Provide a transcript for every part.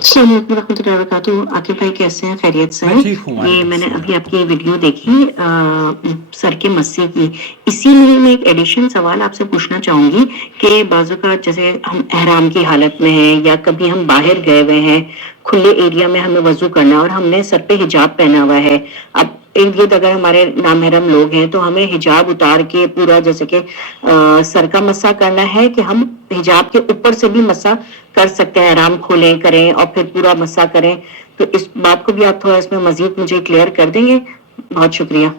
अस्सलाम वालेकुम रहमतुल्लाहि व बरकातुहू। आकिब भाई कैसे हैं? खैरियत से मैं हैं? ठीक हूँ, ये वालेकुम मैंने सलाम। अभी आपकी वीडियो देखी सर के मस्से की। इसीलिए मैं एक एडिशन सवाल आपसे पूछना चाहूंगी कि बाज़ औक़ात जैसे हम एहराम की हालत में हैं या कभी हम बाहर गए हुए हैं, खुले एरिया में हमें वज़ू करना है और हमने सर पे हिजाब पहना हुआ है। अब इर्द-गिर्द अगर हमारे नामहरम लोग हैं तो हमें हिजाब उतार के पूरा जैसे कि सर का मस्सा करना है कि हम हिजाब के ऊपर से भी मस्सा कर सकते हैं, आराम खोलें करें और फिर पूरा मस्सा करें। तो इस बात को भी आप थोड़ा इसमें मजीद मुझे क्लियर कर देंगे? बहुत शुक्रिया।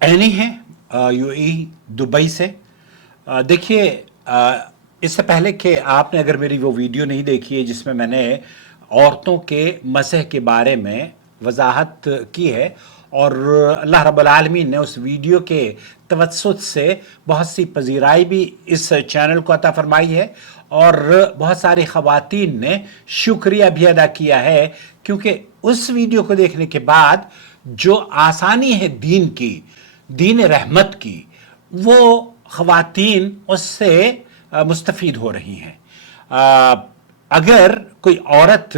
एनी है यूएई दुबई से। देखिए, इससे पहले कि आपने अगर मेरी वो वीडियो नहीं देखी है जिसमें मैंने औरतों के मसह के बारे में वजाहत की है, और अल्लाह रब्बुल आलमीन ने उस वीडियो के तवस्सुत से बहुत सी पजीराई भी इस चैनल को अता फरमाई है, और बहुत सारी ख़वातीन ने शुक्रिया भी अदा किया है, क्योंकि उस वीडियो को देखने के बाद जो आसानी है दीन की, दीन रहमत की, वो ख़वातीन उससे मुस्तफ़ीद हो रही हैं। अगर कोई औरत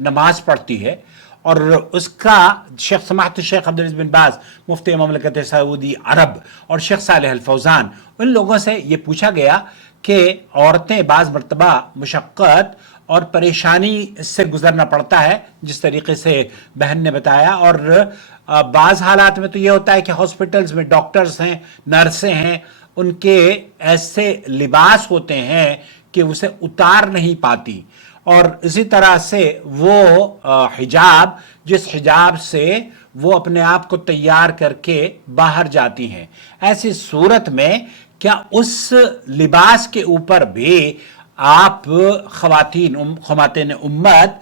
नमाज पढ़ती है और उसका शेख समाअत शेख अब्दुल अज़ीज़ बिन बाज़ मुफ्ती ममलकत सऊदी अरब और शेख सालेह अल फौज़ान, उन लोगों से ये पूछा गया कि औरतें बाज़ मरतबा मुशक्क़त और परेशानी से गुजरना पड़ता है, जिस तरीके से बहन ने बताया, और बाज़ हालात में तो ये होता है कि हॉस्पिटल्स में डॉक्टर्स हैं, नर्सें हैं, उनके ऐसे लिबास होते हैं कि उसे उतार नहीं पाती, और इसी तरह से वो हिजाब, जिस हिजाब से वो अपने आप को तैयार करके बाहर जाती हैं, ऐसी सूरत में क्या उस लिबास के ऊपर भी आप ख़वातीन उम्मत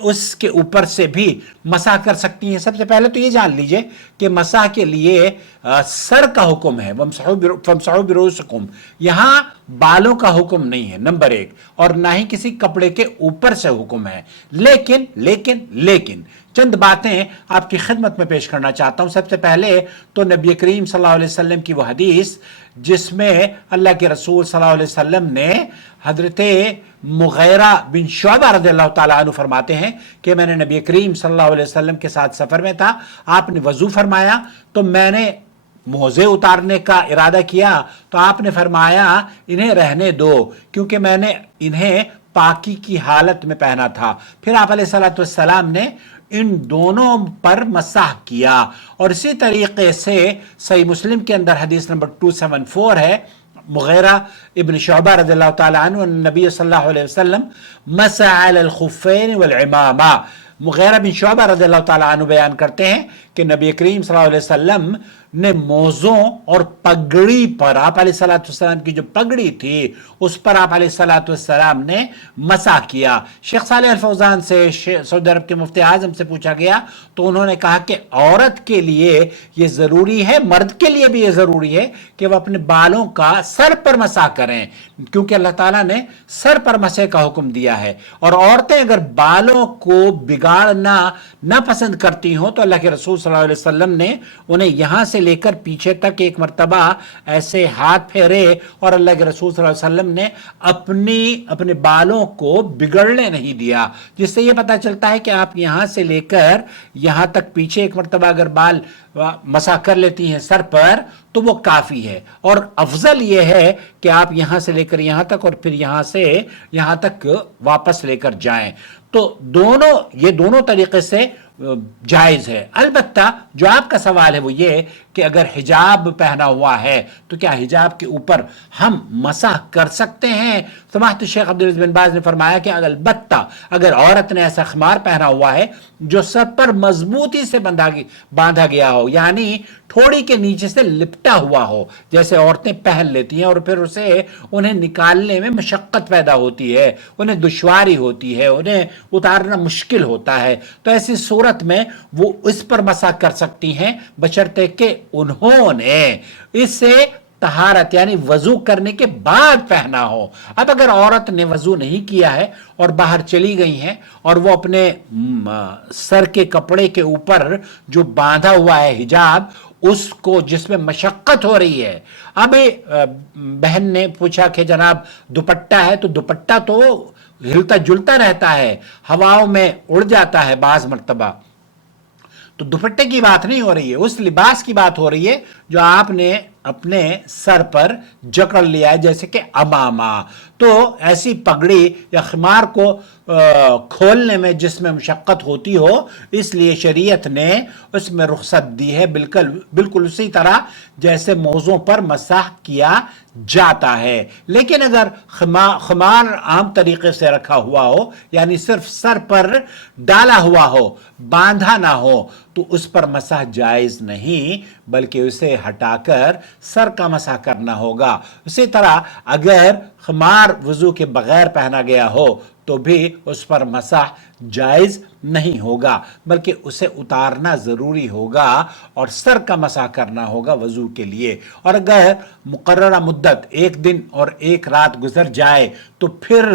उसके ऊपर से भी मसा कर सकती हैं? सबसे पहले तो ये जान लीजिए कि मसा के लिए सर का हुक्म है, फमसहू बिरुऊसिकुम, यहाँ बालों का हुक्म नहीं है, नंबर एक, और ना ही किसी कपड़े के ऊपर से हुक्म है। लेकिन लेकिन लेकिन चंद बातें आपकी खिदमत में पेश करना चाहता हूं। सबसे पहले तो नबी करीम सल्लल्लाहु अलैहि वसल्लम की वो हदीस जिसमें अल्लाह के रसूल सल्लल्लाहु अलैहि वसल्लम ने हजरत मुगैरा बिन शुअबा रज़ियल्लाहु ताला अन्हु फरमाते हैं कि मैंने नबी करीम सल्लल्लाहु अलैहि वसल्लम के साथ सफ़र में था, आपने वज़ू फरमाया तो मैंने मोज़े उतारने का इरादा किया, तो आपने फरमाया इन्हें रहने दो, क्योंकि मैंने इन्हें पाकी की हालत में पहना था। फिर आप अलैहिस्सलातु वस्सलाम ने इन दोनों पर मसाह किया, और इसी तरीके से सही मुस्लिम के अंदर हदीस नंबर 274 है, मुगैरा इब्न शुअबा रज़ियल्लाहु ताला अन्हु नबी सल्लल्लाहु अलैहि वसल्लम मसअ अलल खुफ़ैन वल इमामा। मुगैरा बिन शुअबा रज़ियल्लाहु ताला अन्हु बयान करते हैं कि नबी करीम सल्लल्लाहु अलैहि वसल्लम ने मोज़ों और पगड़ी पर, आप अलैहिस्सलातु वस्सलाम की जो पगड़ी थी उस पर आप अलैहिस्सलातु वस्सलाम ने मसा किया। शेख सालेह अल फौज़ान से, सऊदी अरब के मुफ्ती आज़म से पूछा गया तो उन्होंने कहा कि औरत के लिए ये ज़रूरी है, मर्द के लिए भी ये ज़रूरी है कि वह अपने बालों का सर पर मसा करें, क्योंकि अल्लाह ताला ने सर पर मसे का हुक्म दिया है। और औरतें अगर बालों को बिगाड़ना ना पसंद करती हों तो अल्लाह के रसूल सल्लल्लाहु अलैहि वसल्लम ने उन्हें यहाँ से लेकर पीछे तक एक मर्तबा ऐसे हाथ फेरे, और अल्लाह के रसूल सल्लल्लाहु अलैहि वसल्लम ने अपने बालों को बिगड़ने नहीं दिया, जिससे यह पता चलता है कि आप यहाँ से लेकर यहाँ तक पीछे एक मर्तबा अगर बाल मसा कर लेती हैं सर पर तो वो काफ़ी है। और अफजल ये है कि आप यहाँ से लेकर यहाँ तक और फिर यहाँ से यहाँ तक वापस लेकर जाएं। तो ये दोनों तरीके से जायज़ है। अलबत्ता जो आपका सवाल है वो ये कि अगर हिजाब पहना हुआ है तो क्या हिजाब के ऊपर हम मसाह कर सकते हैं? समाअत शेख अब्दुल अज़ीज़ बिन बाज़ ने फरमाया कि अलबत्ता अगर औरत ने ऐसा ख़मार पहना हुआ है जो सर पर मजबूती से बांधा गया हो, यानी ठोड़ी के नीचे से लिपटा हुआ हो, जैसे औरतें पहन लेती हैं और फिर उन्हें निकालने में मशक्क़त पैदा होती है, उन्हें दुश्वारी होती है, उन्हें उतारना मुश्किल होता है, तो ऐसी सूरत में वो इस पर मसा कर सकती हैं, बशर्ते कि उन्होंने इसे तहारत यानी वजू करने के बाद पहना हो। अब अगर औरत ने वजू नहीं किया है और बाहर चली गई हैं और वो अपने सर के कपड़े के ऊपर जो बांधा हुआ है हिजाब उसको जिसमें मशक्कत हो रही है। अब बहन ने पूछा कि जनाब दुपट्टा है, तो दुपट्टा तो हिलता जुलता रहता है, हवाओं में उड़ जाता है बाज मर्तबा, तो दुपट्टे की बात नहीं हो रही है, उस लिबास की बात हो रही है जो आपने अपने सर पर जकड़ लिया है, जैसे कि अमामा। तो ऐसी पगड़ी या खिमार को खोलने में जिसमें मशक्कत होती हो, इसलिए शरीयत ने उसमें रुख्सत दी है, बिल्कुल उसी तरह जैसे मौज़ों पर मसाह किया जाता है। लेकिन अगर खिमार आम तरीके से रखा हुआ हो, यानी सिर्फ सर पर डाला हुआ हो, बांधा ना हो, तो उस पर मसाह जायज नहीं, बल्कि उसे हटाकर सर का मसाह करना होगा। उसी तरह अगर खिमार वजू के बगैर पहना गया हो तो भी उस पर मसाह जायज नहीं होगा, बल्कि उसे उतारना जरूरी होगा और सर का मसाह करना होगा वजू के लिए। और अगर मुकर्ररा मुद्दत 1 दिन और 1 रात गुजर जाए तो फिर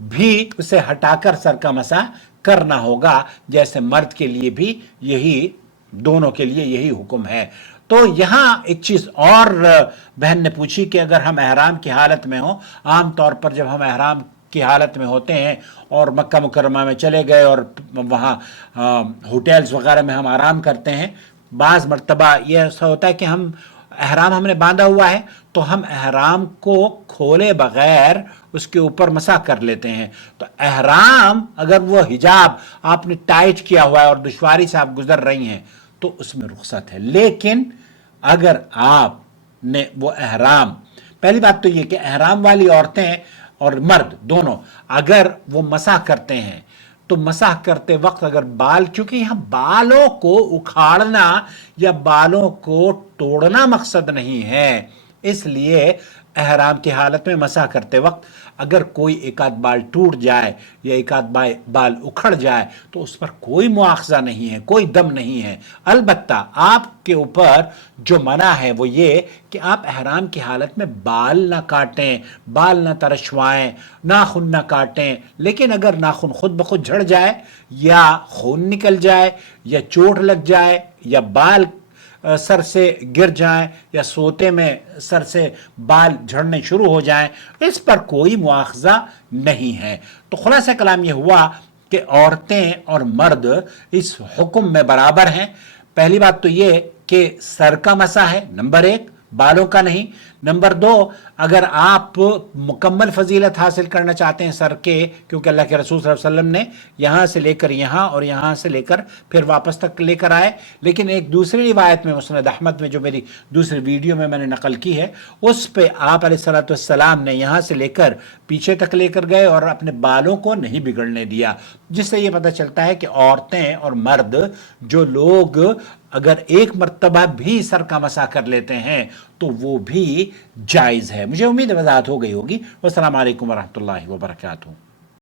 भी उसे हटाकर सर का मसाह करना होगा, जैसे मर्द के लिए भी यही, दोनों के लिए यही हुक्म है। तो यहां एक चीज और बहन ने पूछी कि अगर हम एहराम की हालत में हो, आम तौर पर जब हम एहराम की हालत में होते हैं और मक्का मुकर्रमा में चले गए और वहाँ होटल्स वगैरह में हम आराम करते हैं, बाज़ मर्तबा ये ऐसा होता है कि हम एहराम हमने बांधा हुआ है तो हम एहराम को खोले बगैर उसके ऊपर मसा कर लेते हैं। तो एहराम अगर वो हिजाब आपने टाइट किया हुआ है और दुश्वारी से आप गुजर रही हैं तो उसमें रुख्सत है। लेकिन अगर आपने वो एहराम, पहली बात तो ये कि एहराम वाली औरतें और मर्द दोनों अगर वो मसाह करते हैं तो मसाह करते वक्त अगर बाल, क्योंकि यहां बालों को उखाड़ना या बालों को तोड़ना मकसद नहीं है, इसलिए एहराम की हालत में मसाह करते वक्त अगर कोई एक आध बाल टूट जाए या एक आध बाल उखड़ जाए तो उस पर कोई मुआवजा नहीं है, कोई दम नहीं है। अलबत्ता आपके ऊपर जो मना है वो ये कि आप एहराम की हालत में बाल ना काटें, बाल ना तरशवाएं, नाखून ना काटें। लेकिन अगर नाखून खुद ब खुद झड़ जाए या खून निकल जाए या चोट लग जाए या बाल सर से गिर जाएं या सोते में सर से बाल झड़ने शुरू हो जाएं, इस पर कोई मुआवजा नहीं है। तो खुलासा कलाम यह हुआ कि औरतें और मर्द इस हुक्म में बराबर हैं। पहली बात तो ये कि सर का मसा है, नंबर 1, बालों का नहीं। नंबर 2, अगर आप मुकम्मल फजीलत हासिल करना चाहते हैं सर के, क्योंकि अल्लाह के रसूल सल्लल्लाहु अलैहि वसल्लम ने यहाँ से लेकर यहाँ और यहाँ से लेकर फिर वापस तक लेकर आए। लेकिन एक दूसरी रिवायत में मुस्नद अहमद में, जो मेरी दूसरी वीडियो में मैंने नकल की है, उस पे आप अलैहिस्सलातु वस्सलाम ने यहाँ से लेकर पीछे तक लेकर गए और अपने बालों को नहीं बिगड़ने दिया, जिससे ये पता चलता है कि औरतें और मर्द जो लोग अगर एक मर्तबा भी सर का मसा कर लेते हैं तो वो भी जायज़ है। मुझे उम्मीद है वज़ाहत हो गई होगी। वस्सलामु अलैकुम वरहमतुल्लाहि वबरकातुहू।